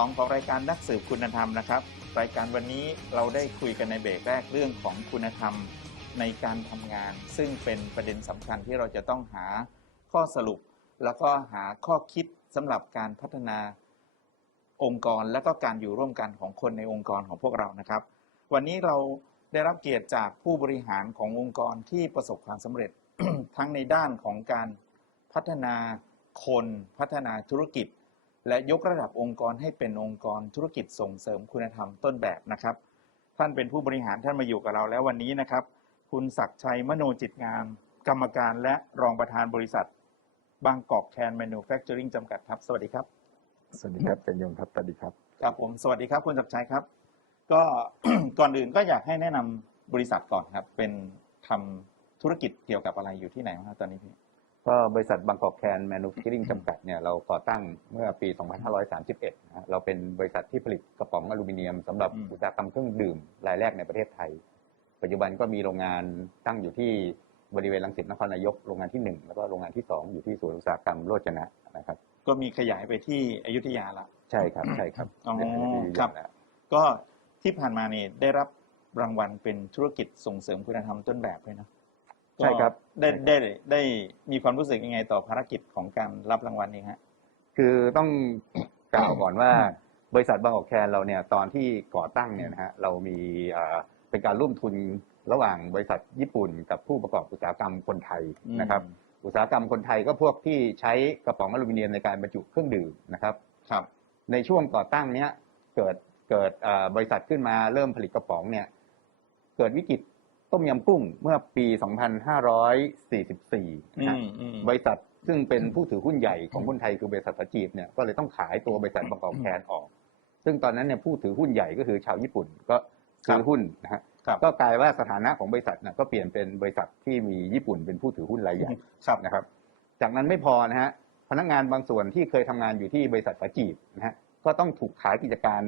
วงที่2ของรายการนักสืบคุณธรรมนะครับ รายการวันนี้เราได้คุยกันในเบรกแรกเรื่องของคุณธรรมในการทำงาน ซึ่งเป็นประเด็นสำคัญที่เราจะต้องหาข้อสรุป แล้วก็หาข้อคิดสำหรับการพัฒนาองค์กรและก็การอยู่ร่วมกันของคนในองค์กรของพวกเรานะครับ วันนี้เราได้รับเกียรติจากผู้บริหารขององค์กรที่ประสบความสำเร็จทั้งในด้านของการพัฒนาคนพัฒนาธุรกิจ และยกระดับองค์กรให้เป็นองค์กรธุรกิจส่งเสริมคุณธรรมต้นแบบนะครับ ท่านเป็นผู้บริหารท่านมาอยู่กับเราแล้ววันนี้นะครับ คุณศักดิ์ชัยมโนจิตงาม กรรมการและรองประธานบริษัท บางกอกแคนแมนูแฟคเจอริงจำกัดครับ สวัสดีครับ สวัสดีครับเป็นยงครับสวัสดีครับ ครับผมสวัสดีครับ คุณศักดิ์ชัยครับ ก็ ก่อนอื่นก็อยากให้แนะนำบริษัทก่อนครับ เป็นทำธุรกิจเกี่ยวกับอะไรอยู่ที่ไหนบ้างครับตอนนี้พี่ ก็บริษัทบางกอกแคนแมนูแฟคเจอริงจำกัดเนี่ยเราก่อตั้งเมื่อปี 2531นะฮะเราเป็นบริษัทที่ผลิตกระป๋องอลูมิเนียมสำหรับอืมอุตสาหกรรมเครื่องดื่มรายแรกในประเทศไทย ปัจจุบันก็มีโรงงานตั้งอยู่ที่บริเวณรังสิตนครนายกโรงงานที่หนึ่งแล้วก็โรงงานที่สองอยู่ที่ศูนย์อุตสาหกรรมโรจนะนะครับ ก็มีขยายไปที่อยุธยาละใช่ครับใช่ครับอ๋อเป็นที่ครับแล้วก็ที่ผ่านมานี่ได้รับรางวัลเป็นธุรกิจส่งเสริมคุณธรรมต้นแบบด้วยนะ ใช่ครับก็ได้ใช่ครับได้ได้มีความรู้สึกยังไงต่อภารกิจของการรับรางวัลนี้ฮะคือต้องกล่าวก่อนว่าบริษัทบางกอกแคนเราเนี่ยตอนที่ก่อตั้งเนี่ยนะฮะเรามีเอ่อเป็นการร่วมทุนระหว่างบริษัทญี่ปุ่น กับผู้ประกอบอุตสาหกรรมคนไทยนะครับอุตสาหกรรมคนไทยก็พวกที่ใช้กระป๋องอลูมิเนียมในการบรรจุเครื่องดื่มนะครับครับในช่วงก่อตั้งเนี้ยเกิดเกิดเอ่อบริษัทขึ้นมาเริ่มผลิตกระป๋องเนี่ยเกิดวิกฤต ต้มยำกุ้งเมื่อปี 2544นะฮะอืมอืมบริษัทซึ่งเป็นผู้ถือหุ้นใหญ่ของคนไทยคือบริษัทสจีบเนี่ยก็เลยต้องขายตัวบริษัทบางกอกแคนออก ซึ่งตอนนั้นเนี่ยผู้ถือหุ้นใหญ่ก็คือชาวญี่ปุ่นก็ซื้อหุ้นนะฮะครับก็กลายว่าสถานะของบริษัทน่ะก็เปลี่ยนเป็นบริษัทที่มีญี่ปุ่นเป็นผู้ถือหุ้นรายใหญ่ครับนะครับ จากนั้นไม่พอนะฮะพนักงานบางส่วนที่เคยทำงานอยู่ที่บริษัทสจีบนะฮะก็ต้องถูกขายกิจการ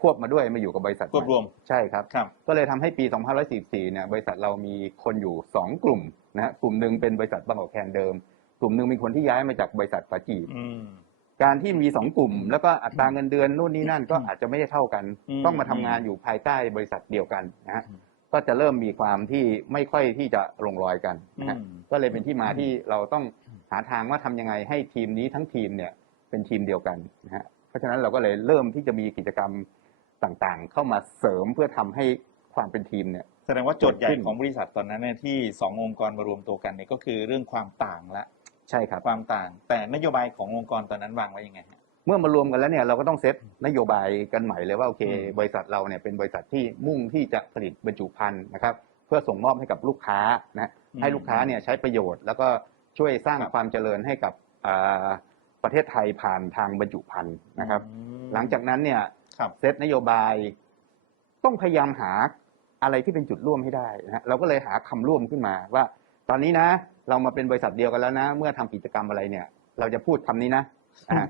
ควบมาด้วยมาอยู่กับบริษัทควบรวมใช่ครับ ครับ ก็เลยทำให้ปี 2544 เนี่ยบริษัทเรามีคนอยู่ 2 กลุ่มนะฮะกลุ่มหนึ่งเป็นบริษัทบางกอกแคนเดิม กลุ่มหนึ่งเป็นคนที่ย้ายมาจากบริษัทฝาจีบอืม การที่มี 2 กลุ่ม แล้วก็อัตราเงินเดือนนู่นนี่นั่นก็อาจจะไม่ได้เท่ากัน อืมต้องมาทำงานอยู่ภายใต้บริษัทเดียวกันนะฮะอืม ก็จะเริ่มมีความที่ไม่ค่อยที่จะลงรอยกันนะฮะอืมก็เลยเป็นที่มาที่เราต้องหาทางว่าทำยังไงให้ทีมนี้ทั้งทีมเนี่ยเป็นทีมเดียวกันนะฮะเพราะฉะนั้นเราก็เลยเริ่มที่จะมีกิจกรรม ต่างๆ เข้ามาเสริมเพื่อทำให้ความเป็นทีมเนี่ย แสดงว่าโจทย์ใหญ่เกิดขึ้น ของบริษัทตอนนั้นเนี่ยที่สององค์กรมารวมตัวกันเนี่ยก็คือเรื่องความต่างละใช่ครับ ความต่าง แต่นโยบายขององค์กรตอนนั้นวางไว้ยังไงฮะ เมื่อมารวมกันแล้วเนี่ยเราก็ต้องเซตนโยบายกันใหม่เลยว่าโอเค อืม บริษัทเราเนี่ยเป็นบริษัทที่มุ่งที่จะผลิตบรรจุภัณฑ์นะครับ เพื่อส่งมอบให้กับลูกค้านะ ให้ลูกค้าเนี่ยใช้ประโยชน์ แล้วก็ช่วยสร้างครับความเจริญให้กับอ่าประเทศไทยผ่านทางบรรจุภัณฑ์นะครับ อืม หลังจากนั้นเนี่ย ครับ เซตนโยบาย ต้องพยายามหาอะไรที่เป็นจุดร่วมให้ได้นะฮะเราก็เลยหาคำร่วมขึ้นมาว่า ตอนนี้นะ เรามาเป็นบริษัทเดียวกันแล้วนะ เมื่อทำกิจกรรมอะไรเนี่ย เราจะพูดคำนี้นะอ่า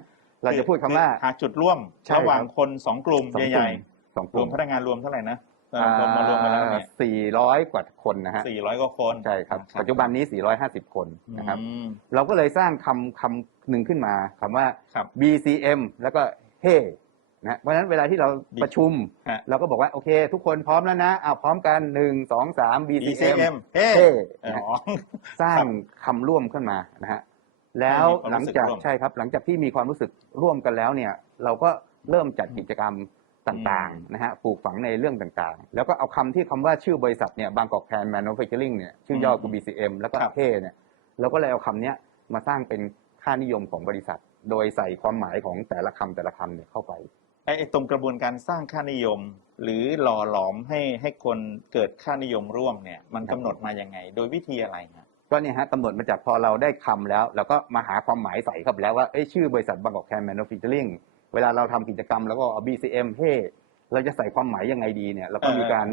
เราจะพูดคำว่า หาจุดร่วม ใช่ครับ ระหว่างคนสองกลุ่มสองกใหลุ่ญ่มสองๆกรวลุ่มมพนักงานรวมเท่าไหร่นะเอ่อรวมมารวมกันแล้วเนี่ยสี่ร้อยกว่าคนนะฮะสี่ร้อยกว่าคนใช่ครับ ปัจจุบันนี้ 450 คนนะครับ อืมเราก็เลยสร้างคำคำหนึ่งขึ้นมาคำว่า ครับ BCM แล้วก็เฮ นะเพราะฉะนั้นเวลาที่เราประชุม ฮะ เราก็บอกว่าโอเค ทุกคนพร้อมแล้วนะเอาพร้อมกันหนึ่งสองสาม BCM BCM เฮ้เฮอ๋นะฮะอสร้าครังบคำร่วมขึ้นมานะฮะแล้วให้มีความหลังรู้สึกจากร่วม ใช่ครับ หลังจากที่มีความรู้สึกร่วมกันแล้วเนี่ย เราก็เริ่มจัดกิจกรรมต่างๆนะฮะปลูกฝังในเรื่องต่างๆ แล้วก็เอาคำที่คำว่าชื่อบริษัทเนี่ยบางกอกแคนแมนูแฟคเจอริงเนี่ยชื่อย่อคือ BCM แล้วก็ครับเฮเนี่ยเราก็เลยเอาคำเนี้ยมาสร้างเป็นค่านิยมของบริษัท โดยใส่ความหมายของแต่ละคำแต่ละคำเนี่ยเข้าไป ไอ้ไอ้ตรงกระบวนการสร้างค่านิยม หรือหล่อหลอมให้ให้คนเกิดค่านิยมร่วมเนี่ยมันกำหนดมายังไง โดยวิธีอะไรฮะก็เนี่ยฮะกำหนดมาจากพอเราได้คำแล้วเราก็มาหาความหมายใส่เข้าไปแล้วว่าเอ้ยชื่อบริษัทบางกอกแคนแมนูแฟคเจอริงเวลาเราทำกิจกรรมแล้วก็เอา BCM เฮ้เราจะใส่ความหมายยังไงดีเนี่ยเราก็มีการ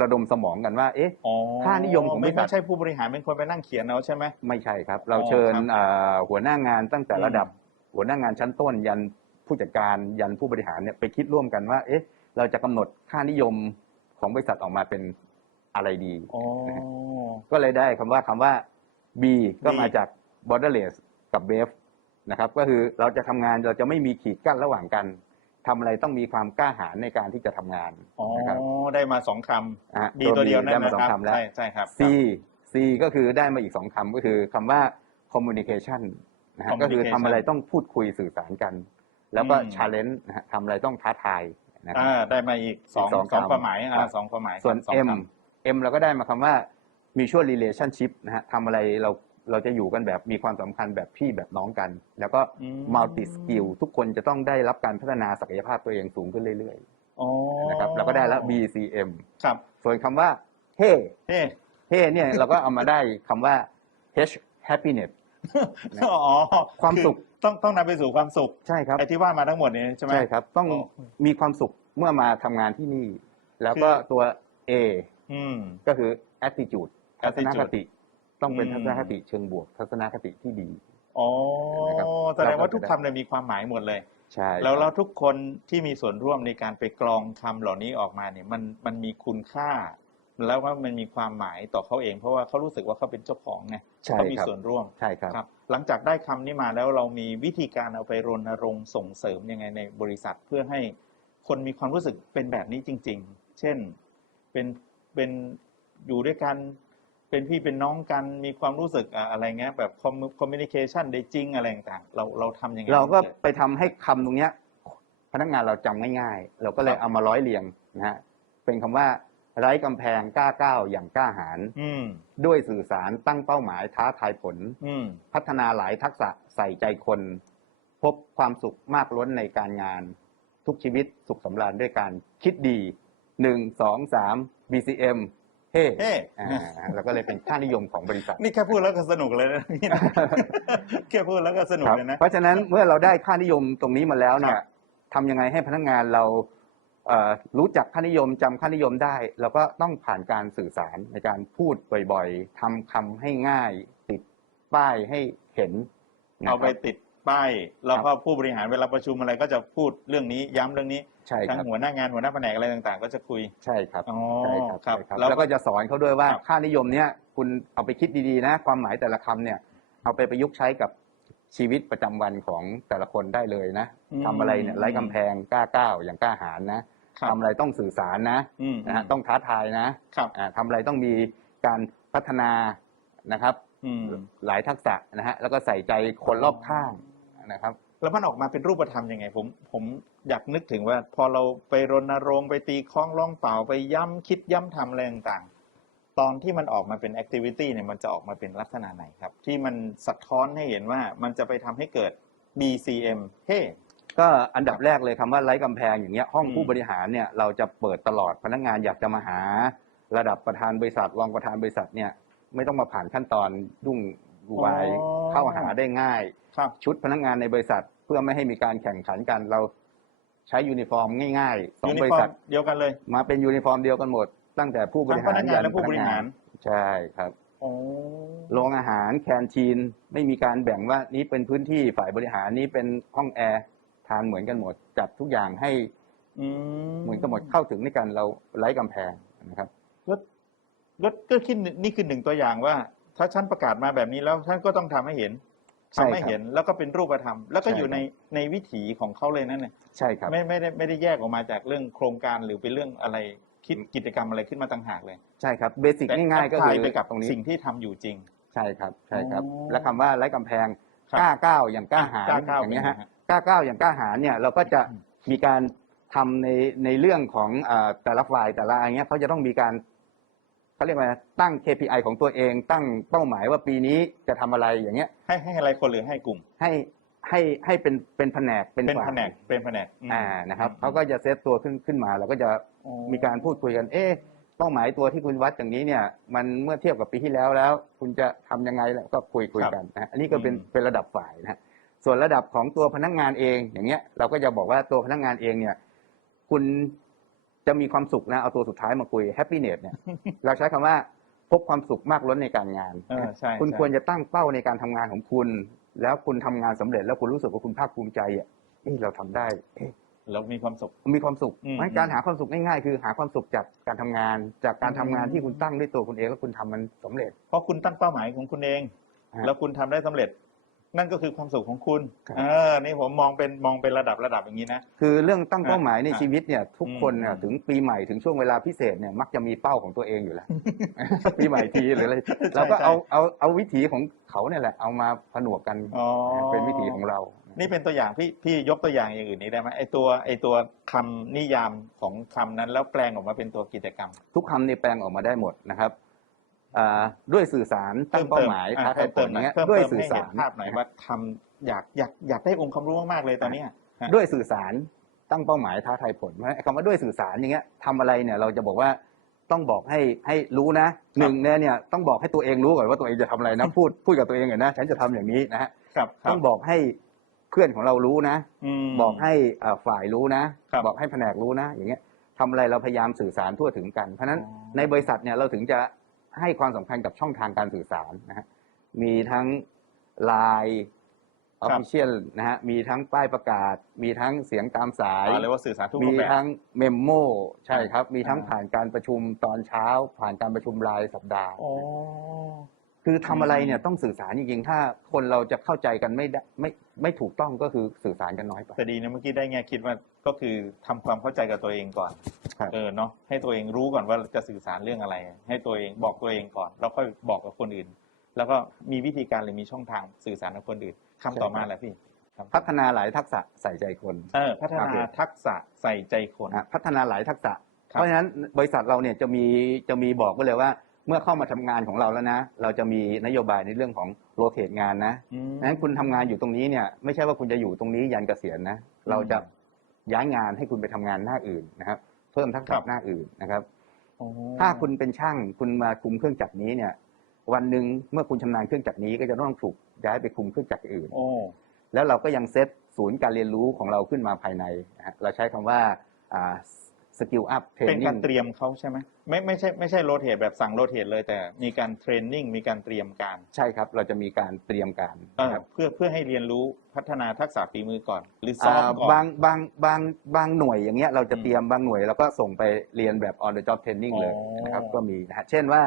ระดมสมองกันว่า เอ๊ะอ๋อค่านิยมของบไม่ริษัทไม่ใช่ผู้บริหารเป็นคนไปนั่งเขียนเอาใช่ไหมไม่ใช่ครับ เราอ๋อเชิญครับอ่าหัวหน้างานตั้งแต่อืมระดับหัวหน้างานชั้นต้นยัน ผู้จัดการยันผู้บริหารเนี่ยไปคิดร่วมกันว่า เอ๊ะ เราจะกำหนดค่านิยมของบริษัทออกมาเป็นอะไรดีอ๋อก็เลยได้คำว่าคำว่า B ก็ B มาจาก borderless กับ wave นะครับ ก็คือเราจะทำงานเราจะไม่มีขีดกั้นระหว่างกันทำอะไรต้องมีความกล้าหาญในการที่จะทำงานอ๋อนะครับได้มาสองคอะำดีตัวเดียวนั่ได้นมานะสองครับคำแล้วใช่ใช่ครับ C C ก็คือได้มาอีกสองคำก็คือคำว่า communication นะฮะก็คือทำอะไรต้องพูดคุยสื่อสารกัน แล้วก็ challenge นะฮะทำอะไรต้องท้าทายนะครัอ่าบได้มาอีกสองอีกสองสองคำความหมายครัอ่าบสองความหมายส่วนสอง M ค M เราก็ได้มาคำว่า mutual relationship นะฮะทำอะไรเราเราจะอยู่กันแบบมีความสัมพันธ์แบบพี่แบบน้องกัน แล้วก็อืม multi skill ทุกคนจะต้องได้รับการพัฒนาศักยภาพตัวเองสูงขึ้นเรื่อยอ๋อๆนะครับแล้วก็ได้แล้ว BCM ครับ ส่วนคำว่า Hey เฮ้ Hey เนี่ยเราก็เอามาได้คำว่า H happiness อ๋อความสุขอ ต้องต้องนำไปสู่ความสุขใช่ครับ ไอ้ที่ว่ามาทั้งหมดนี้ใช่ไหม ใช่ครับ ต้องอ๋อมีความสุขเมื่อมาทำงานที่นี่ แล้วก็คือ ตัว A อืม ก็คือ attitude ทัศนค attitude ติ ต้องเป็นอืม ทัศนคติเชิงบวก ทัศนคติที่ดี อ๋อนะครับ แสดงว่าเราก็จะทุกคำเนี่ยมีความหมายหมดเลย ใช่แล้วคเรารับทุกคนที่มีส่วนร่วมในการไปกรองคำเหล่านี้ออกมาเนี่ยมันมันมีคุณค่า แล้วว่ามันมีความหมายต่อเขาเอง เพราะว่าเขารู้สึกว่าเขาเป็นเจ้าของไงใช่เขามีครับส่วนร่วมใช่ครับครับหลังจากได้คำนี้มาแล้วเรามีวิธีการเอาไปรณรงค์ส่งเสริมยังไงในบริษัทเพื่อให้คนมีความรู้สึกเป็นแบบนี้จริง ๆ เช่นเป็นเป็นอยู่ด้วยกันเป็นพี่เป็นน้องกันมีความรู้สึกอะอะไรเงี้ยแบบคอมมิวนิเคชันได้จริงอะไรต่างๆเราเราทำยังไงเราก็ไปทำให้คำตรงเนี้ยพนักงานเราจำง่ายๆ เราก็เลยเอามาร้อยเรียงนะฮะเป็นคำว่า ไร้กำแพงกล้าก้าวอย่างกล้าหาญอืม ด้วยสื่อสารตั้งเป้าหมายท้าทายผล อืม พัฒนาหลายทักษะใส่ใจคน พบความสุขมากล้นในการงาน ทุกชีวิตสุขสำราญด้วยการคิดดีหนึ่งสองสาม BCM เฮ้เฮ้ อ่าแล้วก็เลยเป็นค่านิยมของบริษัทนี่แค่พูดแล้วก็สนุกเลยนะพี่นะ แค่พูดแล้วก็สนุกครับเลยนะ เพราะฉะนั้นเมื่อเราได้ค่านิยมตรงนี้มาแล้วเนี่คยรับ ทำยังไงให้พนักงานเราเอ่อ รู้จักค่านิยมจำค่านิยมได้เราก็ต้องผ่านการสื่อสารในการพูดบ่อยๆทำคำให้ง่าย ติดป้ายให้เห็นนะเอาคไปรับติดป้ายแล้วก็ผู้บริหารเวลาประชุมอะไรก็จะพูดเรื่องนี้ย้ำเรื่องนี้ใช่ทั้งครับหัวหน้างานหัวหน้าแผนกอะไรต่างๆ ก็จะคุยใช่ครับอ๋อใช่ครับครับใช่ครับแล้วแล้วก็จะสอนเขาด้วยว่าครับค่านิยมเนี้ยคุณเอาไปคิดดีๆนะ ความหมายแต่ละคำเนี่ย เอาไปประยุกต์ใช้กับชีวิตประจำวันของแต่ละคนได้เลยนะทำอะไรเนี่ยไร้กำแพงกล้าก้าวอย่างกล้าหาญนะ ครับทำอะไรต้องสื่อสารนะอืมนะฮะต้องท้าทายนะครับ อ่าทำอะไรต้องมีการพัฒนานะครับ อืมหลายทักษะนะฮะแล้วก็ใส่ใจคนรอบข้างนะครับ แล้วมันออกมาเป็นรูปธรรมยังไง ผมผมอยากนึกถึงว่า พอเราไปรณรงค์ไปตีคล้องร้องเปล่าไปย้ำคิดย้ำทำอะไรต่างๆ ตอนที่มันออกมาเป็นแอคทิวิตี้เนี่ยมันจะออกมาเป็นลักษณะไหนครับ ที่มันสะท้อนให้เห็นว่ามันจะไปทำให้เกิด BCM เฮ้ ก็อันดับแรกเลยคำว่าไร้กำแพงอย่างเงี้ยห้องอืมผู้บริหารเนี่ยเราจะเปิดตลอดพนักงานอยากจะมาหา ระดับประธานบริษัทรองประธานบริษัทเนี่ยไม่ต้องมาผ่านขั้นตอนยุ่งวายเข้าหาได้ง่าย ครับ ชุดพนักงานในบริษัทเพื่อไม่ให้มีการแข่งขันกัน เราใช้ยูนิฟอร์มง่ายๆสอยูงนิบริฟอษัร์ทมเดียวกันเลยมาเป็นยูนิฟอร์มเดียวกันหมด ตั้งแต่ผู้บริทั้งหารพนักงานและผู้บริหารใช่ครับ โอ้ โรงอาหารแคนทีนไม่มีการแบ่งว่านี้เป็นพื้นที่ฝ่ายบริหารนี้เป็นห้องแอร์ ทานเหมือนกันหมดจัดทุกอย่างให้อืมเหมือนกันหมดเข้าถึงในการเราไร้กำแพงนะครับแล้วแล้วก็คิดนี่คือหนึ่งตัวอย่างว่า ถ้าฉันประกาศมาแบบนี้แล้วท่านก็ต้องทำให้เห็นใช่ทำให้ครับเห็นแล้วก็เป็นรูปธรรม แล้วก็ใช่อยู่ในครับในวิถีของเขาเลยนั่นเนี่ยใช่ครับไม่ไม่ได้ไม่ได้แยกออกมาจากเรื่องโครงการหรือเป็นเรื่องอะไรคิดกิจกรรมอะไรขึ้นมาต่างหากเลย ใช่ครับเบสิกแต่ง่ายๆก็คือ apply ไปกับตรงนี้สิ่งที่ทำอยู่จริง ใช่ครับใช่ครับอ๋อและคำว่าไร้กำแพงครับกล้าก้าวอย่างกล้าหาญกล้าก้าวอย่างเงี้ยฮะเป็นไงฮะ กล้าก้าวอย่างกล้าหาญเนี่ยเราก็จะมีการทำในในเรื่องของเอ่อแต่ละฝ่ายแต่ละอย่างเงี้ยเขาจะต้องมีการเขาเรียกว่าตั้ง KPI ของตัวเอง ตั้งเป้าหมายว่าปีนี้จะทำอะไรอย่างเงี้ย ให้ให้อะไรคนหรือให้กลุ่ม ให้ให้ให้เป็นเป็นแผนกเป็นเป็นฝ่ายแผนกเป็นแผนกมอ่านะครับอืมเขาก็จะเซตตัวขึ้นขึ้นมาเราก็จะอ๋อมีการพูดคุยกัน เอ๊ะเป้าหมายตัวที่คุณวัดอย่างนี้เนี่ย มันเมื่อเทียบกับปีที่แล้วแล้ว คุณจะทำยังไงแล้วก็คุยคุยกันนะอันนี้ก็เป็นเป็นระดับฝ่ายนะฮะ ส่วนระดับของตัวพนักงานเอง อย่างเงี้ยเราก็จะบอกว่าตัวพนักงานเองเนี่ย คุณจะมีความสุขนะเอาตัวสุดท้ายมาคุยแฮปปี้เนสเนี่ยเราใช้คำว่าพบความสุขมากล้นในการงานเออใช่คุณใช่ควรจะตั้งเป้าในการทำงานของคุณ แล้วคุณทำงานสำเร็จ แล้วคุณรู้สึกว่าคุณภาคภูมิใจอะเอ้เราทำได้เอ๊ะเรามีความสุขมีความสุขอืมเพราะฉะนั้นการหาความสุขง่ายๆคือหาความสุขจากการทำงาน จากการทำงานอืมที่คุณตั้งด้วยตัวคุณเองแล้วคุณทำมันสำเร็จ เพราะคุณตั้งเป้าหมายของคุณเองฮะแล้วคุณทำได้สำเร็จ นั่นก็คือความสุขของคุณครับ เออนี่ผมมองเป็นมองเป็นระดับระดับอย่างนี้นะ คือเรื่องตั้งเป้าหมายในอะชีวิตเนี่ยทุกคนเนี่ยอืม ถึงปีใหม่ถึงช่วงเวลาพิเศษเนี่ยมักจะมีเป้าของตัวเองอยู่แล้ว ปีใหม่ทีหรืออะไรเราก็เอาเอาเอาวิถีของเขาเนี่ยแหละ เอามาผนวกกันอ๋อเป็นวิถีของเรา นี่เป็นตัวอย่างพี่พี่ยกตัวอย่างอย่างอื่นนี้ได้ไหมไอตัวไอตัวคำนิยามของคำนั้นแล้วแปลงออกมาเป็นตัวกิจกรรม ทุกคำในแปลงออกมาได้หมดนะครับอ่า ด้วยสื่อสารตั้งเป้าหมายอะท้าทายผเพิ่ลมอย่างเงี้ยเพิ่มด้วยเติมสื่อให้สาเห็นรภาพหน่อยว่าทำอยากอยากอยากได้องค์ความรู้มากๆเลยตอนเนี้ยฮะด้วยสื่อสารตั้งเป้าหมายท้าทายผลเพราะฉะนั้นคำว่าด้วยสื่อสารอย่างเงี้ยทำอะไรเนี่ยเราจะบอกว่าต้องบอกให้ให้รู้นะหนึ่งเนี่ยเนี่ยต้องบอกให้ตัวเองรู้ก่อนว่าตัวเองจะทำอะไรนะพูดพูดกับตัวเองก่อนนะฉันจะทำอย่างนี้นะฮะครับครัต้องบอกให้เพื่อนของเรารู้นะมบอกให้อ่าฝ่ายรู้นะครับบอกให้แผนกรู้นะ อย่างเงี้ยทำอะไรเราพยายามสื่อสารทั่วถึงกัน เพราะฉะนั้นอ๋อในบริษัทเนี่ยเราถึงจะ ให้ความสำคัญกับช่องทางการสื่อสารนะฮะมีทั้ง Line ครั Official นะฮะมีทั้งป้ายประกาศ มีทั้งเสียงตามสาย อ่าเรียกว่าสื่อสารทุกรูมีปแบบ ทั้งเมมโมใช่ครับ มีทั้งอ่า ผ่านการประชุมตอนเช้า ผ่านการประชุมรายสัปดาห์ อ๋อ คือทำอะไรเนี่ยอืมต้องสื่อสารจริงๆ ถ้าคนเราจะเข้าใจกันไม่ได้ไม่ไม่ถูกต้องก็คือสื่อสารกันน้อยไป แต่ดีนะเมื่อกี้ได้แง่คิดว่าก็คือทำความเข้าใจกับตัวเองก่อนครับ เออเนาะให้ตัวเองรู้ก่อนว่าจะสื่อสารเรื่องอะไร ให้ตัวเองบอกตัวเองก่อน แล้วค่อยบอกกับคนอื่น แล้วก็มีวิธีการหรือมีช่องทางสื่อสารกับคนอื่นคำต่อมาแหละพี่ครับพัฒนาหลายทักษะใส่ใจคนเออพัฒครับนาผมทักษะใส่ใจคนอะพัฒนาหลายทักษะครับเพราะฉะนั้นบริษัทเราเนี่ยจะมีจะมีบอกไว้เลยว่าเมื่อเข้ามาทำงานของเราแล้วนะ เราจะมีนโยบายในเรื่องของโรเตทงานนะอืมนั้นคุณทำงานอยู่ตรงนี้เนี่ยไม่ใช่ว่าคุณจะอยู่ตรงนี้ยันเกษียณนะ เราจะย้ายงานให้คุณไปทำงานหน้าอื่นนะครับ เพิ่มทักครัษะบหน้าอื่นนะครับโอ้ถ้าคุณเป็นช่างคุณมาคุมเครื่องจักรนี้เนี่ย วันหนึ่งเมื่อคุณชำนาญเครื่องจักรนี้ก็จะต้องถูกย้ายไปคุมเครื่องจักรอื่นโอ้แล้วเราก็ยังเซตศูนย์การเรียนรู้ของเราขึ้นมาภายในนะฮะเราใช้คำว่า สกิลอัพเทรนเป็นนิ่การงเตรียมเขาใช่ไหมไม่ไม่ใช่ไม่ใช่โรเตทแบบสั่งโรเตทเลยแต่มีการเทรนนิ่งมีการเตรียมการ ใช่ครับ เราจะมีการเตรียมการเออนะครับเพื่อเพื่อให้เรียนรู้พัฒนาทักษะฝีมือก่อน หรือซ้อมอ่าก่อนบางบางบางบางหน่วยอย่างเงี้ยเราจะอืมเตรียมบางหน่วยแล้วก็ส่งไปเรียนแบบ on the job training เลยอ๋อนะครับก็มีนะฮะเช่นว่า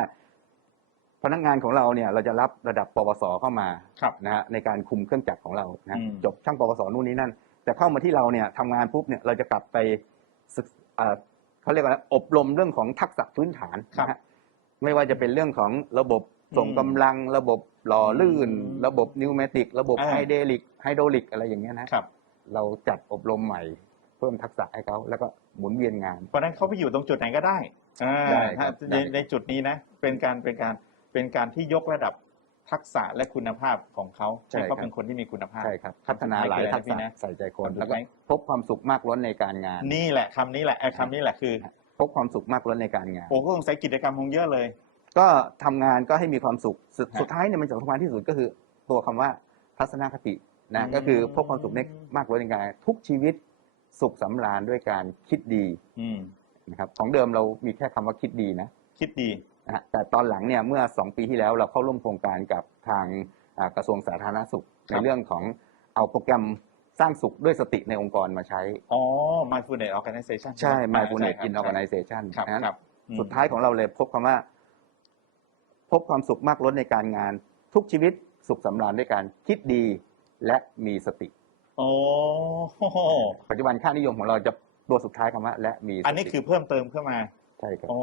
พนักงานของเราเนี่ยเราจะรับระดับปวสเข้ามาครับนะฮะในการคุมเครื่องจักรของเรานะอืมจบช่างปวสนู่นนี่นั่น แต่เข้ามาที่เราเนี่ยทำงานปุ๊บเนี่ยเราจะกลับไปศึกอ่า เขาเรียกว่าอะไรอบรมเรื่องของทักษะพื้นฐานนะฮะไม่ว่าจะเป็นเรื่องของระบบส่งอืมกำลังระบบหล่อลื่นอืมระบบนิวเมติก ระบบอ่าไฮเดรลิกไฮโดรลิกอะไรอย่างเงี้ยนะครับ เราจัดอบรมใหม่ เพิ่มทักษะให้เขาแล้วก็หมุนเวียนงาน เพราะฉะนั้นเขาไปอยู่ตรงจุดไหนก็ได้อ่าได้ครับถ้าได้ในในจุดนี้นะ เป็นการเป็นการเป็นการที่ยกระดับ ทักษะและคุณภาพของเขาให้เขาเป็นคนที่มีคุณภาพ ใช่ครับ พัฒนาหลายทักษะใส่ใจคนทำถูกไหมแล้วก็พบความสุขมากล้นในการงาน นี่แหละคำนี้แหละไอ้คำนี้แหละคือพบความสุขมากล้นในการงาน โอ้ก็ต้องใช้กิจกรรมคงเยอะเลย ก็ทำงานก็ให้มีความสุขสุดฮะสุดท้ายเนี่ยมันสำคัญที่สุดก็คือตัวคำว่าทัศนคตินะอืม ก็คือพบความสุขในมากล้นในการงานทุกชีวิตสุขสำราญด้วยการคิดดีอืมนะครับของเดิมเรามีแค่คำว่าคิดดีนะ คิดดี นะฮะแต่ตอนหลังเนี่ยเมื่อสองปีที่แล้วเราเข้าร่วมโครงการกับทางอ่ากระทรวงสาธารณสุขคในรับเรื่องของเอาโปรแกรมสร้างสุขด้วยสติในองค์กรมาใช้ อ๋อ mindfulness organization ใช่ไห mindfulness ใช่ in ครับ organization ครับนะฮะครับอืมสุดท้ายของเราเลยพบคำว่า พบความสุขมากล้นในการงาน ทุกชีวิตสุขสำราญด้วยการคิดดีและมีสติ โอ้โหปัจจุบันค่านิยมของเราจะตัวสุดท้ายคำว่า และมีสติอันนี้คือเพิ่มเติมเข้ามา ใช่ครับ อ๋อ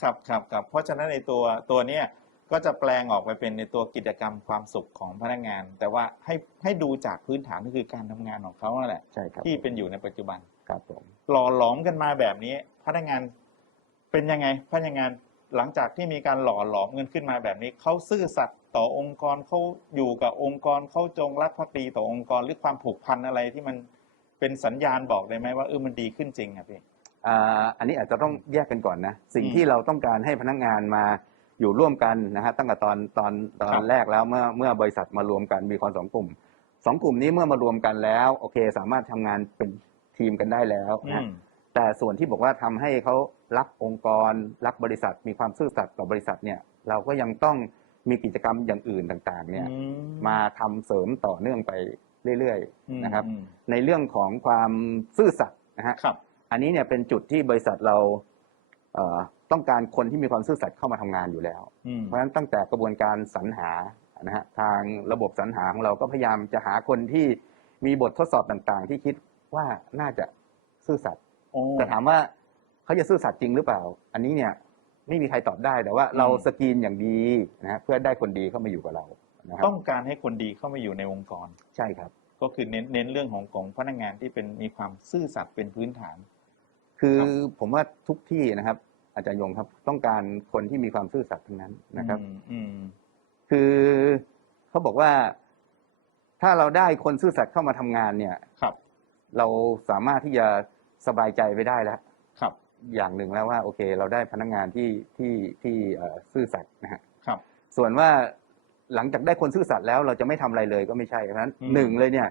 ครับครับครับเพราะฉะนั้นในตัวตัวเนี้ยก็จะแปลงออกไปเป็นในตัวกิจกรรมความสุขของพนักงาน แต่ว่าให้ให้ดูจากพื้นฐานก็คือการทำงานของเขานั่นแหละใช่ครับที่เป็นอยู่ในปัจจุบัน ครับผม หล่อหลอมกันมาแบบนี้ พนักงานเป็นยังไงพนักงานหลังจากที่มีการหล่อหลอมเงินขึ้นมาแบบนี้เขาซื่อสัตย์ต่อองค์กรเขาอยู่กับองค์กรเขาจงรักภักดีต่อองค์กรหรือความผูกพันอะไรที่มันเป็นสัญญาณบอกได้ไหมว่าเออมันดีขึ้นจริงอะพี่ อ่าอันนี้อาจจะต้องแยกกันก่อนนะ สิ่งอืมที่เราต้องการให้พนักงานมาอยู่ร่วมกันนะฮะตั้งแต่ตอนตอนตอครันบแรกแล้วเมื่อเมื่อบริษัทมารวมกันมีคนสองกลุ่มสองกลุ่มนี้เมื่อมารวมกันแล้วโอเค สามารถทำงานเป็นทีมกันได้แล้วอืนะฮะมแต่ส่วนที่บอกว่าทำให้เขารักองค์กร รักบริษัท มีความซื่อสัตย์ต่อบริษัทเนี่ย เราก็ยังต้องมีกิจกรรมอย่างอื่นต่างๆ เนี่ยอืมาทำเสริมต่อเนื่องไปเรื่อยอืมๆนะครับอืมในเรื่องของความซื่อสัตย์นะฮะครับ อันนี้เนี่ยเป็นจุดที่บริษัทเราเอ่อต้องการคนที่มีความซื่อสัตย์เข้ามาทำงานอยู่แล้วอืมเพราะฉะนั้นตั้งแต่กระบวนการสรรหานะฮะทางระบบสรรหาของเราก็พยายามจะหาคนที่มีบททดสอบต่างๆ ที่คิดว่าน่าจะซื่อสัตย์โอ้แต่ถามว่าเขาจะซื่อสัตย์จริงหรือเปล่า อันนี้เนี่ยไม่มีใครตอบได้แต่ว่าเราสกรีนอย่างดีนะฮะเพื่อได้คนดีเข้ามาอยู่กับเรานะครับต้องการให้คนดีเข้ามาอยู่ในองค์กรใช่ครับ ก็คือเน้นเน้นเรื่องของของพนักงานที่เป็นมีความซื่อสัตย์เป็นพื้นฐาน คือครับผมว่าทุกที่นะครับ อาจารย์ยงครับ ต้องการคนที่มีความซื่อสัตย์ทั้งนั้นนะครับอืมอืมคือเขาบอกว่า ถ้าเราได้คนซื่อสัตย์เข้ามาทำงานเนี่ยครับ เราสามารถที่จะสบายใจไปได้แล้วครับ อย่างหนึ่งแล้วว่า โอเค เราได้พนักงานที่ที่ที่เอ่อซื่อสัตย์นะฮะครับ ส่วนว่าหลังจากได้คนซื่อสัตย์แล้วเราจะไม่ทำอะไรเลยก็ไม่ใช่เพราะฉะนั้นอืมหนึ่งเลยเนี่ย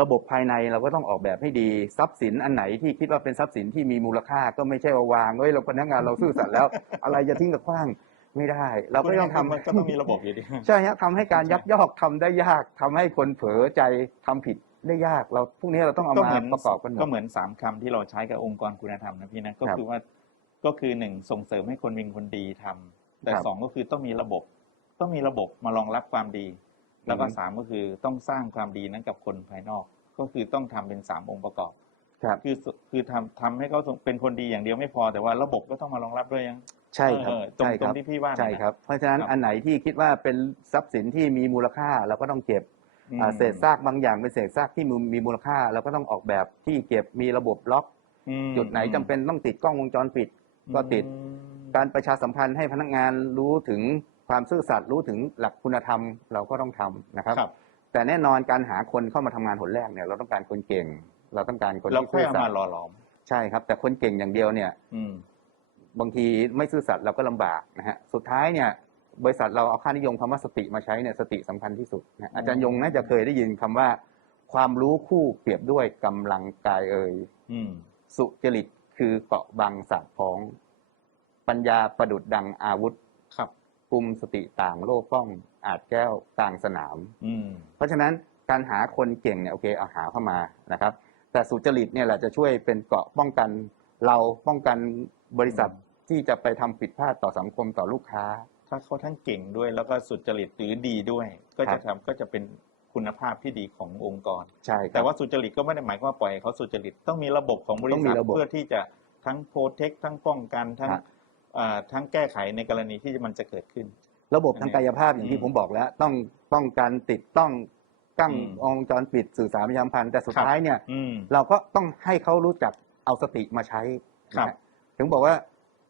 ระบบภายในเราก็ต้องออกแบบให้ดีทรัพย์สินอันไหนที่คิดว่าเป็นทรัพย์สินที่มีมูลค่าก็ไม่ใช่ว่าวางเฮ้ยเราพนักงานเราซื่อสัตย์แล้ว อะไรจะทิ้งกับขว้างไม่ได้ เราก็ต้องทำมันก็ต้องมีระบบอยู่ดีใช่ฮะทำให้การใช่ยักยอกทำได้ยากทำให้คนเผลอใจทำผิดได้ยากเราพวกนี้เราต้องเอาก็มาเหมือนประกอบกันหมก็ดเหมือนสามคำที่เราใช้กับองค์กรคุณธรรมนะพี่นะก็ครับคือว่าก็คือหนึ่งส่งเสริมให้คนเป็นคนดีทำแต่ครับสองก็คือต้องมีระบบ ต้องมีระบบมารองรับความดี แล้วก็อือฮึสามก็คือต้องสร้างความดีนั้นกับคนภายนอก ก็คือต้องทำเป็นสามองค์ประกอบครับคือคือทำทำให้เขาเป็นคนดีอย่างเดียวไม่พอแต่ว่าระบบก็ต้องมารองรับด้วยยังใช่ครับเออตรงใช่ตครรังบที่พี่ว่าใช่เนี่ยครับ เพราะฉะนั้นครับอันไหนที่คิดว่าเป็นทรัพย์สินที่มีมูลค่าเราก็ต้องเก็บอืมอ่าเศษซากบางอย่างเป็นเศษซากที่มีมูลค่าเราก็ต้องออกแบบที่เก็บมีระบบล็อกอืมจุดไหนจำเป็นต้องติดกล้องวงจรปิดก็ติดอืมการประชาสัมพันธ์ให้พนักงานรู้ถึง ความซื่อสัตย์รู้ถึงหลักคุณธรรมเราก็ต้องทำนะครับครับ แต่แน่นอนการหาคนเข้ามาทำงานหนแรกเนี่ย เราต้องการคนเก่ง เราต้องการคนเราที่ค่อยซื่อเอาสัมาตย์หล่อหลอมใช่ครับ แต่คนเก่งอย่างเดียวเนี่ย อืมบางทีไม่ซื่อสัตย์เราก็ลำบากนะฮะสุดท้ายเนี่ย บริษัทเราเอาค่านิยมคำว่าสติมาใช้เนี่ยสติสำคัญที่สุดนะอาจารย์ยงน่าจะเคยได้ยินคำว่า ความรู้คู่เปรียบด้วยกำลังกายเอ่ยอืมสุจริตคือเกาะบังสาดพ้อง ปัญญาประดุดดังอาวุธ ครับกุมสติต่างโลกป้องอาจแก้วกลางสนาม อืม เพราะฉะนั้นการหาคนเก่งเนี่ยโอเคเอาหาเข้ามานะครับ แต่สุจริตเนี่ยแหละจะช่วยเป็นเกราะป้องกันเราป้องกันบริษัทที่จะไปทำผิดพลาดต่อสังคมต่อลูกค้า ถ้าเขาทั้งเก่งด้วยแล้วก็สุจริตหรือดีด้วย ก็ครัจะบทำก็จะเป็นคุณภาพที่ดีขององค์กร ใช่ครับ แต่ว่าสุจริตก็ไม่ได้หมายความว่าปล่อยให้เขาสุจริตต้องมีระบบของบริต้องมีษัทระบบเพื่อที่จะทั้งโปรเทคทั้งป้องกันทั้งครับ อ่าทั้งแก้ไขในกรณีที่มันจะเกิดขึ้น ระบบทางกายภาพอย่างอืที่มผมบอกแล้ว ต้องป้องกันติดต้องกั้งอืมวงจรปิดสื่อสารประชาสัมพันธ์แต่สุดครับท้ายเนี่ยอืมเราก็ต้องให้เขารู้จักเอาสติมาใช้ครับนะฮะถึงบอกว่า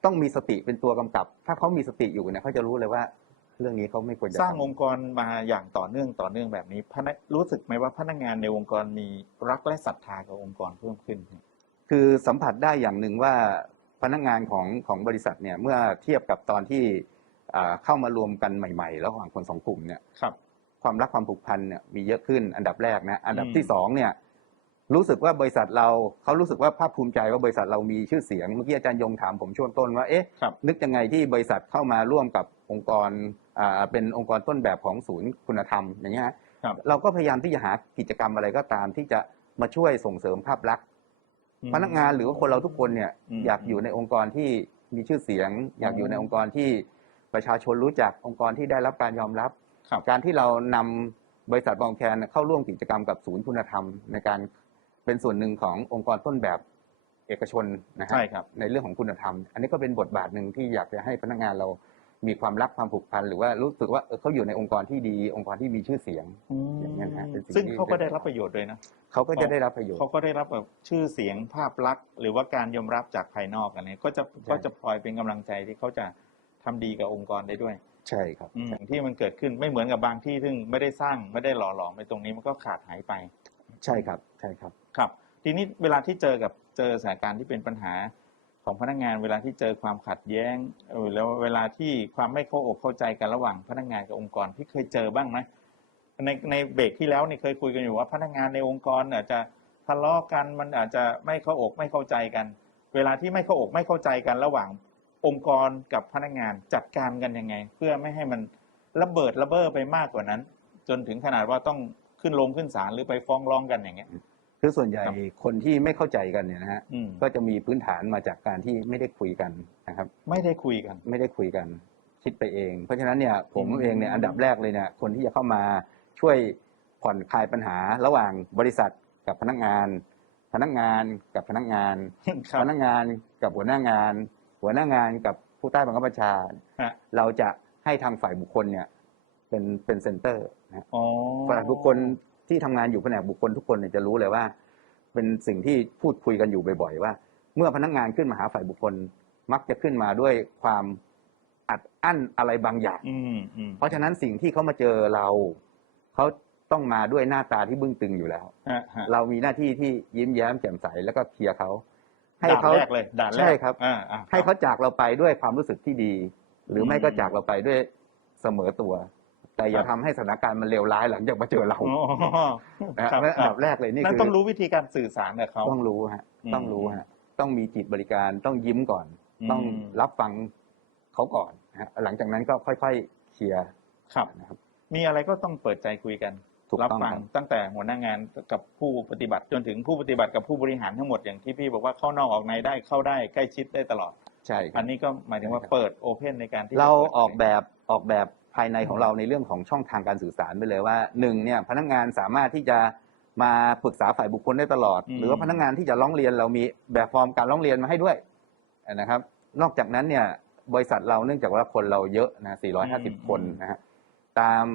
ต้องมีสติเป็นตัวกำกับ ถ้าเขามีสติอยู่เนี่ยเขาจะรู้เลยว่า เรื่องนี้เขาไม่ควรจะสร้างทำองค์กรมาอย่างต่อเนื่องต่อเนื่องแบบนี้พนักรู้สึกไหมว่าพนักงานในองค์กรมีรักและศรัทธากับองค์กรเพิ่มขึ้น คือสัมผัสได้อย่างหนึ่งว่า พนักงานของของบริษัทเนี่ยเมื่อเทียบกับตอนที่อ่าเข้ามารวมกันใหม่ๆระหว่างคนสองกลุ่มเนี่ยครับ ความรักความผูกพันเนี่ยมีเยอะขึ้นอันดับแรกนะอันดับอืม ที่สองเนี่ยรู้สึกว่าบริษัทเราเขารู้สึกว่าภาคภูมิใจว่าบริษัทเรามีชื่อเสียงเมื่อกี้อาจารย์ยงถามผมช่วงต้นว่าเอ๊ะ ครับ นึกยังไงที่บริษัทเข้ามาร่วมกับองค์กรอ่าเป็นองค์กรต้นแบบของศูนย์คุณธรรมอย่างเงี้ยฮะครับ เราก็พยายามที่จะหากิจกรรมอะไรก็ตามที่จะมาช่วยส่งเสริมภาพลักษณ์ พนักงานหรือว่าคนเราทุกคนเนี่ยอืมอยากอยู่ในองค์กรที่มีชื่อเสียง อยากอยู่ในองค์กรที่ประชาชนรู้จักองค์กรที่ได้รับการยอมรับครับการที่เรานำบริษัทบางแคนเข้าร่วมกิจกรรมกับศูนย์คุณธรรม ในการเป็นส่วนหนึ่งขององค์กรต้นแบบเอกชนนะฮะใช่ครับในเรื่องของคุณธรรม อันนี้ก็เป็นบทบาทหนึ่งที่อยากจะให้พนักงานเรา มีความรักความผูกพันหรือว่ารู้สึกว่าเออเขาอยู่ในองค์กรที่ดี องค์กรที่มีชื่อเสียงอย่างนั้นฮะเป็นสิ่งซึ่งที่เขาก็ได้รับประโยชน์ด้วยนะเขาก็จะได้รับประโยชน์เขาก็ได้รับแบบชื่อเสียงภาพลักษณ์ หรือว่าการยอมรับจากภายนอกอันนี้ก็จะก็จะพลอยเป็นกำลังใจที่เขาจะทำดีกับองค์กรได้ด้วย ใช่ครับอืมที่มันเกิดขึ้นไม่เหมือนกับบางที่ซึ่งไม่ได้สร้างไม่ได้หล่อหลอมไปตรงนี้มันก็ขาดหายไป ใช่ครับใช่ครับครับ ทีนี้เวลาที่เจอกับเจอสถานการณ์ที่เป็นปัญหา ของพนักงานเวลาที่เจอความขัดแย้งเออแล้วเวลาที่ความไม่เข้าอกเข้าใจกันระหว่างพนักงานกับองค์กรที่เคยเจอบ้างไหมในในเบรกที่แล้วนี่เคยคุยกันอยู่ว่าพนักงานในองค์กรอาจจะทะเลาะกันมันอาจจะไม่เข้าอกไม่เข้าใจกัน เวลาที่ไม่เข้าอกไม่เข้าใจกันระหว่างองค์กรกับพนักงานจัดการกันยังไง เพื่อไม่ให้มันระเบิดระเบ้อไปมากกว่านั้น จนถึงขนาดว่าต้องขึ้นลงขึ้นศาลหรือไปฟ้องร้องกันอย่างเงี้ย คือส่วนใหญ่ครับคนที่ไม่เข้าใจกันเนี่ยนะฮะอืม ก็จะมีพื้นฐานมาจากการที่ไม่ได้คุยกันนะครับ ไม่ได้คุยกัน ไม่ได้คุยกันคิดไปเอง เพราะฉะนั้นเนี่ยผมอืม เองเนี่ยอันดับแรกเลยเนี่ยคนที่จะเข้ามาช่วยผ่อนคลายปัญหาระหว่างบริษัทกับพนักงาน พนักงานกับพนักงาน ครับ พนักงานกับหัวหน้างาน หัวหน้างานกับผู้ใต้บังคับบัญชา ฮะ เราจะให้ทางฝ่ายบุคคลเนี่ยเป็นเป็นเซ็นเตอร์นะฮะอ๋อฝ่ายบุคคล ที่ทำงานอยู่แผนกบุคคลทุกคนเนี่ยจะรู้เลยว่า เป็นสิ่งที่พูดคุยกันอยู่บ่อยๆว่า เมื่อพนักงานขึ้นมาหาฝ่ายบุคคล มักจะขึ้นมาด้วยความอัดอั้นอะไรบางอย่างอืมอืมเพราะฉะนั้นสิ่งที่เขามาเจอเราเขาต้องมาด้วยหน้าตาที่บึ้งตึงอยู่แล้วฮะฮะเรามีหน้าที่ที่ยิ้มแย้มแจ่มใสแล้วก็เคลียร์เขาให้ด่านเขาแรกเลยด่านแรกใช่ครับอ่าอ่าให้เขาจากเราไปด้วยความรู้สึกที่ดี หรือไม่ก็อืมจากเราไปด้วยเสมอตัว แต่อย่าครัทำบให้สถานการณ์มันเลวร้ายหลังจากมาเจอเราอ๋อนะฮะครับเพราะฉะนั้นอันครัดับบแรกเลยนี่นั่นคือต้องรู้วิธีการสื่อสารกับเขาต้องรู้ฮะอืมต้องรู้ฮะต้องมีจิตบริการต้องยิ้มก่อนอืมต้องรับฟังเขาก่อนนะฮะหลังจากนั้นก็ค่อยๆเคลียร์ครับนะครับ มีอะไรก็ต้องเปิดใจคุยกันถูกรับต้องฟังครับตั้งแต่หัวหน้างานกับผู้ปฏิบัติจนถึงผู้ปฏิบัติกับผู้บริหารทั้งหมดอย่างที่พี่บอกว่าเข้านอกออกในได้เข้าได้ใกล้ชิดได้ตลอดใช่ครัอับนนี้ก็หมายถึงว่าใช่ครับเปิดโอเพนในการที่เราจะปิดออกแบบออกแบบ ภายในของเราในเรื่องของช่องทางการสื่อสารไปเลยว่าหนึ่งเนี่ยพนักงานสามารถที่จะมาปรึกษาฝ่ายบุคคลได้ตลอด หรือว่าพนักงานที่จะร้องเรียนเรามีแบบฟอร์มการร้องเรียนมาให้ด้วยนะครับ นอกจากนั้นเนี่ยบริษัทเราเนื่องจากว่าคนเราเยอะนะ 450 คนนะฮะตาม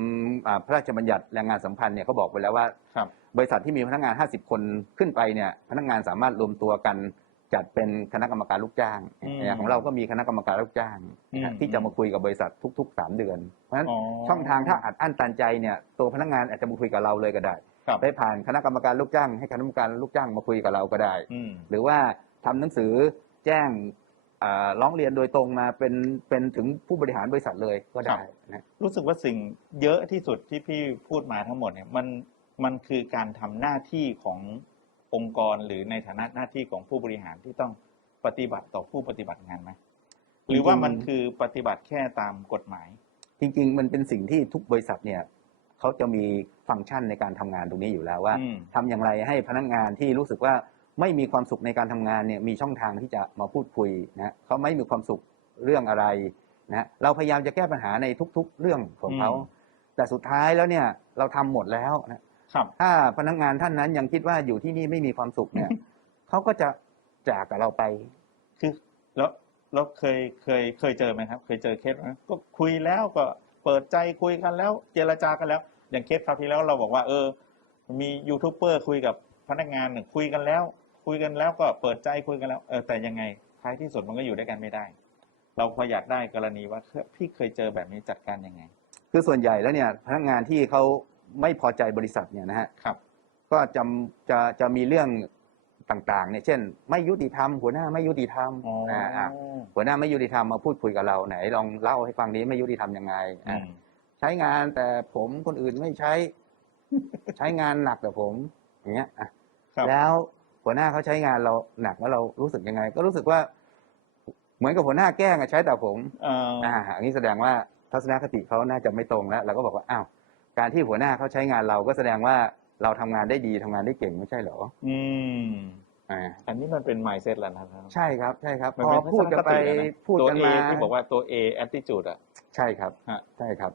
อ่าพระราชบัญญัติแรงงานสัมพันธ์เนี่ยเขาบอกไปแล้วว่าครับบริษัทที่มีพนักงาน 50 คนขึ้นไปเนี่ยพนักงานสามารถรวมตัวกัน จัดเป็นคณะกรรมการลูกจ้างอืมอย่างของเราก็มีคณะกรรมการลูกจ้างนะฮะอืมที่จะมาคุยกับบริษัททุกๆ3เดือน เพราะฉะนั้นอ๋อช่องทางถ้าอัดอั้นตันใจเนี่ยตัวพนักงานอาจจะมาคุยกับเราเลยก็ได้ครับได้ผ่านคณะกรรมการลูกจ้าง ให้คณะกรรมการลูกจ้างมาคุยกับเราก็ได้ อืม หรือว่าทำหนังสือแจ้งอ่าร้องเรียนโดยตรงมาเป็นเป็นถึงผู้บริหารบริษัทเลยก็ได้นะ รู้สึกว่าสิ่งเยอะที่สุดที่พี่พูดมาทั้งหมดเนี่ยมันมันคือการทำหน้าที่ของ องค์กรหรือในฐานะหน้าที่ของผู้บริหารที่ต้องปฏิบัติต่อผู้ปฏิบัติงานไหมหรือว่ามันคือปฏิบัติแค่ตามกฎหมาย จริง ๆ มันเป็นสิ่งที่ทุกบริษัทเนี่ยเขาจะมีฟังก์ชันในการทำงานตรงนี้อยู่แล้วว่าอืมทำอย่างไรให้พนักงานที่รู้สึกว่าไม่มีความสุขในการทำงานเนี่ยมีช่องทางที่จะมาพูดคุยนะเขาไม่มีความสุขเรื่องอะไรนะเราพยายามจะแก้ปัญหาในทุก ๆ เรื่องของเขาอืมแต่สุดท้ายแล้วเนี่ยเราทำหมดแล้วนะ ครับ ถ้าพนักงานท่านนั้นยังคิดว่าอยู่ที่นี่ไม่มีความสุขเนี่ยเขาก็จะจากกับเราไป คือแล้วแล้วเคยเคยเคยเจอไหมครับ เคยเจอเคสไหมก็คุยแล้วก็เปิดใจคุยกันแล้ว เจรจากันแล้ว อย่างเคสคราวที่แล้วเราบอกว่า เออ มียูทูบเบอร์คุยกับพนักงานเนี่ยคุยกันแล้ว คุยกันแล้วก็เปิดใจคุยกันแล้วเออแต่ยังไงท้ายที่สุดมันก็อยู่ด้วยกันไม่ได้ เราพออยากได้กรณีว่าเคยพี่เคยเจอแบบนี้จัดการยังไง คือส่วนใหญ่แล้วเนี่ยพนักงานที่เขา ไม่พอใจบริษัทเนี่ยนะฮะครับ ก็จะจะจะมีเรื่องต่างๆเนี่ยเช่น ไม่ยุติธรรมหัวหน้าไม่ยุติธรรมอ๋ออ่าอะหัวหน้าไม่ยุติธรรมมาพูดคุยกับเราไหนลองเล่าให้ฟังนี้ไม่ยุติธรรมยังไงอือะมใช้งานแต่ผมคนอื่นไม่ใช้ ใช้งานหนักแต่ผมอย่างเงี้ยอะครับ แล้วหัวหน้าเขาใช้งานเราหนักแล้วเรารู้สึกยังไง ก็รู้สึกว่า เหมือนกับหัวหน้าแกล้งอะใช้แต่ผมเอ่ออ่าอันนี้แสดงว่าทัศนคติเขาน่าจะไม่ตรงแล้วเราก็บอกว่าอ้าว การที่หัวหน้าเขาใช้งานเราก็แสดงว่าเราทำงานได้ดีทำงานได้เก่งไม่ใช่เหรอ อืมอ่าอันนี้มันเป็น mindset แล้วนะครับ ใช่ครับใช่ครับมันพอเป็นพูดกันไปทัศนคติแล้วะพูดตัวกัน A มาที่บอกว่าตัว A attitude อะใช่ครับฮะใช่ครับ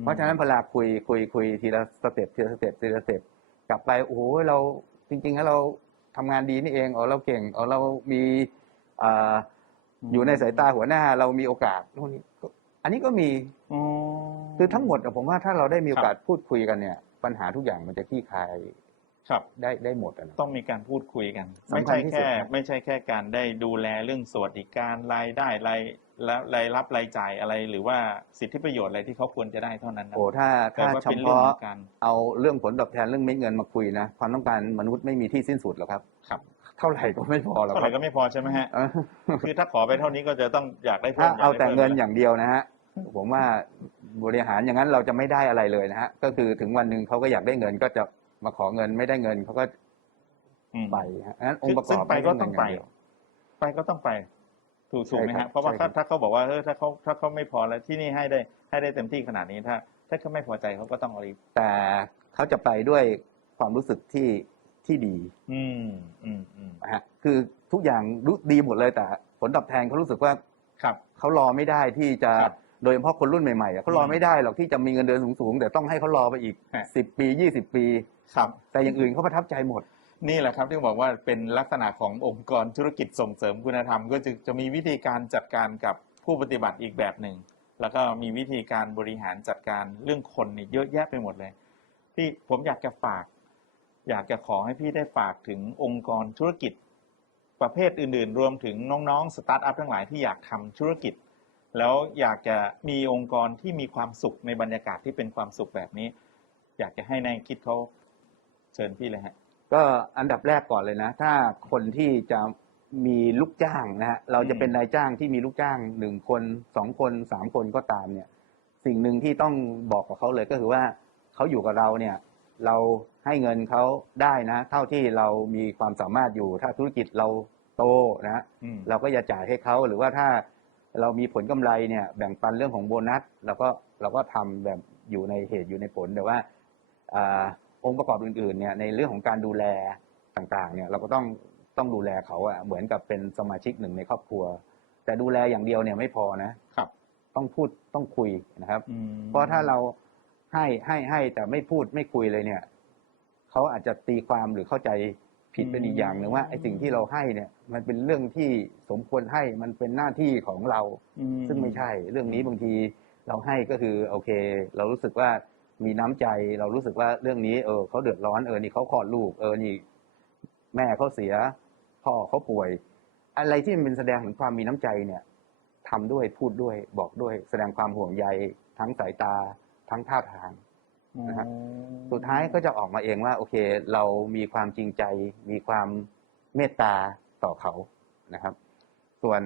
เพราะฉะนั้นเวลาคุยคุยคุยทีละสเต็ปทีละสเต็ปทีละสเต็ปกลับไปโอ้โหเราจริงๆแล้วเราทำงานดีนี่เองอ๋อเราเก่งอ๋อเรามีอ่าอยู่ในสายตาหัวหน้าเรามีโอกาสนู่นนี่ก็อันนี้ก็มีอ๋อ คือทั้งหมดอะผมว่าถ้าเราได้มีโอครับกาสพูดคุยกันเนี่ย ปัญหาทุกอย่างมันจะคลี่คลายครับได้ได้หมดอะนะต้องมีการพูดคุยกันสำไม่คัญใช่ที่สุดแค่ครับไม่ใช่แค่การได้ดูแลเรื่องสวัสดิการรายได้รายแล้วรายรับรายจ่ายอะไรหรือว่าสิทธิประโยชน์อะไรที่เขาควรจะได้เท่านั้นนะโอ้ถ้าแต่ถ้าว่าเฉเป็นเรื่องพาะของการเอาเรื่องผลตอบแทนเรื่องเม็ดเงินมาคุยนะความต้องการมนุษย์ไม่มีที่สิ้นสุดหรอกครับครับเท่าไหร่ก็ไม่พอหรอกเท่าคไหรัร่บก็ไม่พอใช่ไหมฮะเออคือถ้าขอไปเท่านี้ก็จะต้องอยากได้เพิ่ถ้ามเอายกได้แต่พิ่มเงินอย่างเดียวนะฮะ ผมว่าบริหารอย่างนั้นเราจะไม่ได้อะไรเลยนะฮะก็คือถึงวันหนึ่งเขาก็อยากได้เงิน ก็จะมาขอเงินไม่ได้เงินเขาก็อืมไปฮะงั้นองคือค์ประกซึ่งอบไปก็ม่ต้องใช่ไปเงินย่าเดียวไปก็ต้องไปถูกถูกไหมใช่ครัฮะบเพราะว่าใช่ครัถ้าบถ้าเขาบอกว่าเออถ้าเขาถ้าเขาไม่พอแล้วที่นี่ให้ได้ให้ได้เต็มที่ขนาดนี้ถ้า ถ้าเขาไม่พอใจเขาก็ต้องเอาอีกแต่เขาจะไปด้วยความรู้สึกที่ที่ดี อืมอืมอืมนะฮะคือทุกอย่างรู้ดีหมดเลยแต่ ผลตอบแทนเขารู้สึกว่าครับเขารอไม่ได้ที่จะครับ โดยเฉพาะคนรุ่นใหม่ๆอะเขารอไม่ได้หรอกที่จะมีเงินเดือนสูงๆแต่ต้องให้เขารอไปอีกฮะ สิบปียี่สิบปี ครับ แต่อย่างอื่นเขาประทับใจหมด นี่แหละครับที่บอกว่าเป็นลักษณะขององค์กรธุรกิจส่งเสริมคุณธรรม ก็จะจะมีวิธีการจัดการกับผู้ปฏิบัติอีกแบบหนึ่ง แล้วก็มีวิธีการบริหารจัดการเรื่องคนนี่เยอะแยะไปหมดเลยที่ผมอยากจะฝาก อยากจะขอให้พี่ได้ฝากถึงองค์กรธุรกิจ ประเภทอื่น ๆ รวมถึงน้องๆสตาร์ทอัพทั้งหลายที่อยากทำธุรกิจ แล้วอยากจะมีองค์กรที่มีความสุขในบรรยากาศที่เป็นความสุขแบบนี้ อยากจะให้นายคิดเขาเชิญพี่เลยฮะ ก็อันดับแรกก่อนเลยนะ ถ้าคนที่จะมีลูกจ้างนะฮะเราจะเป็นนายจ้างที่มีลูกจ้างหนึ่งคนสองคนสามคนก็ตามเนี่ย สิ่งหนึ่งที่ต้องบอกกับเขาเลยก็คือว่าเขาอยู่กับเราเนี่ย เราให้เงินเขาได้นะ เท่าที่เรามีความสามารถอยู่ถ้าธุรกิจเราโตนะฮะอืมเราก็จะจ่ายให้เขาหรือว่าถ้า เรามีผลกำไรเนี่ยแบ่งปันเรื่องของโบนัสเราก็เราก็ทำแบบอยู่ในเหตุอยู่ในผลแต่ว่าอาองค์ประกอบอื่นๆเนี่ยในเรื่องของการดูแลต่างๆเนี่ยเราก็ต้องต้องดูแลเขาอะเหมือนกับเป็นสมาชิกหนึ่งในครอบครัว แต่ดูแลอย่างเดียวเนี่ยไม่พอนะครับ ต้องพูดต้องคุยนะครับอืมเพราะถ้าเราให้ให้ให้แต่ไม่พูดไม่คุยเลยเนี่ยเขาอาจจะตีความหรือเข้าใจ ผิดเป็นอีกอย่างหนึ่งว่าไอ้สิ่งที่เราให้เนี่ย มันเป็นเรื่องที่สมควรให้มันเป็นหน้าที่ของเราอืซึ่งไม่ใช่ เรื่องนี้บางทีเราให้ก็คือโอเค เรารู้สึกว่ามีน้ำใจเรารู้สึกว่าเรื่องนี้เออเขาเดือดร้อนเออนี่เขาคลอดลูกเออนี่ แม่เขาเสีย พ่อเขาป่วย อะไรที่มันเป็นแสดงถึงความมีน้ำใจเนี่ยทำด้วยพูดด้วยบอกด้วย แสดงความห่วงใยทั้งสายตาทั้งท่าทาง นะครับสุดท้ายก็จะออกมาเองว่า โอเค เรามีความจริงใจ มีความเมตตาต่อเขานะครับ ส่วน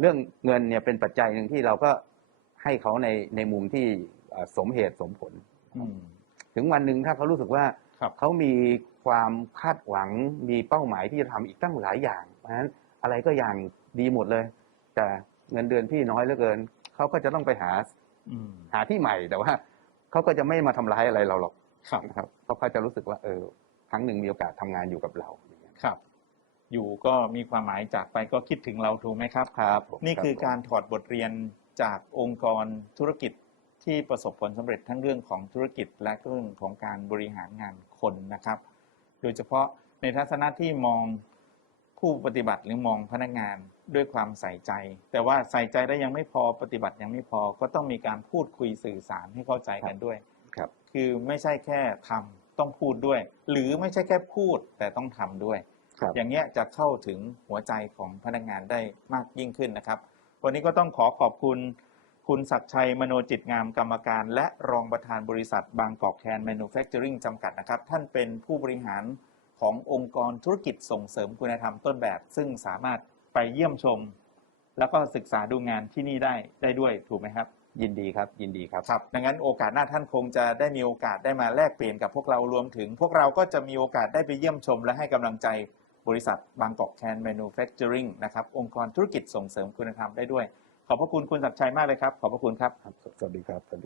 เรื่องเงินเนี่ยเป็นปัจจัยหนึ่งที่เราก็ให้เขาในในมุมที่เอ่อสมเหตุสมผลอืมถึงวันหนึ่งถ้าเขารู้สึกว่าครับเขามีความคาดหวังมีเป้าหมายที่จะทำอีกตั้งหลายอย่าง เพราะฉะนั้นอะไรก็อย่างดีหมดเลย แต่เงินเดือนพี่น้อยเหลือเกิน เขาก็จะต้องไปหาอืมหาที่ใหม่แต่ว่า เขาก็จะไม่มาทำร้ายอะไรเราหรอกครับนะครับเพราะเขาจะรู้สึกว่าเออครั้งหนึ่งมีโอกาสทำงานอยู่กับเราอย่างเงี้ยครับ อยู่ก็มีความหมายจากไปก็คิดถึงเราถูกไหมครับครับผมนี่คือผมการถอดบทเรียนจากองค์กรธุรกิจที่ประสบผลสำเร็จทั้งเรื่องของธุรกิจและเรื่องของการบริหารงานคนนะครับ โดยเฉพาะในทัศนะที่มอง ผู้ปฏิบัติหรือมองพนักงานด้วยความใส่ใจ แต่ว่าใส่ใจได้ยังไม่พอปฏิบัติยังไม่พอก็ต้องมีการพูดคุยสื่อสารให้เข้าใจกันด้วยครับคือไม่ใช่แค่ทำต้องพูดด้วย หรือไม่ใช่แค่พูดแต่ต้องทำด้วยครับอย่างเงี้ยจะเข้าถึงหัวใจของพนักงานได้มากยิ่งขึ้นนะครับ วันนี้ก็ต้องขอขอบคุณคุณศักดิ์ชัยมโนจิตงามกรรมการ และรองประธานบริษัทบางกอกแคนแมนูแฟคเจอริงจำกัดนะครับ ท่านเป็นผู้บริหาร ขององค์กรธุรกิจส่งเสริมคุณธรรมต้นแบบ ซึ่งสามารถไปเยี่ยมชม แล้วก็ศึกษาดูงานที่นี่ได้ได้ด้วยถูกไหมครับ ยินดีครับ ยินดีครับ ครับดังนั้นโอกาสหน้าท่านคงจะได้มีโอกาสได้มาแลกเปลี่ยนกับพวกเรารวมถึง พวกเราก็จะมีโอกาสได้ไปเยี่ยมชม และให้กำลังใจบริษัทบางกอกแคนแมนูแฟคเจอริงนะครับองค์กรธุรกิจส่งเสริมคุณธรรมได้ด้วย ขอบพระคุณคุณศักดิ์ชัยมากเลยครับ ขอบพระคุณครับครับสวัสดีครับสวัสดี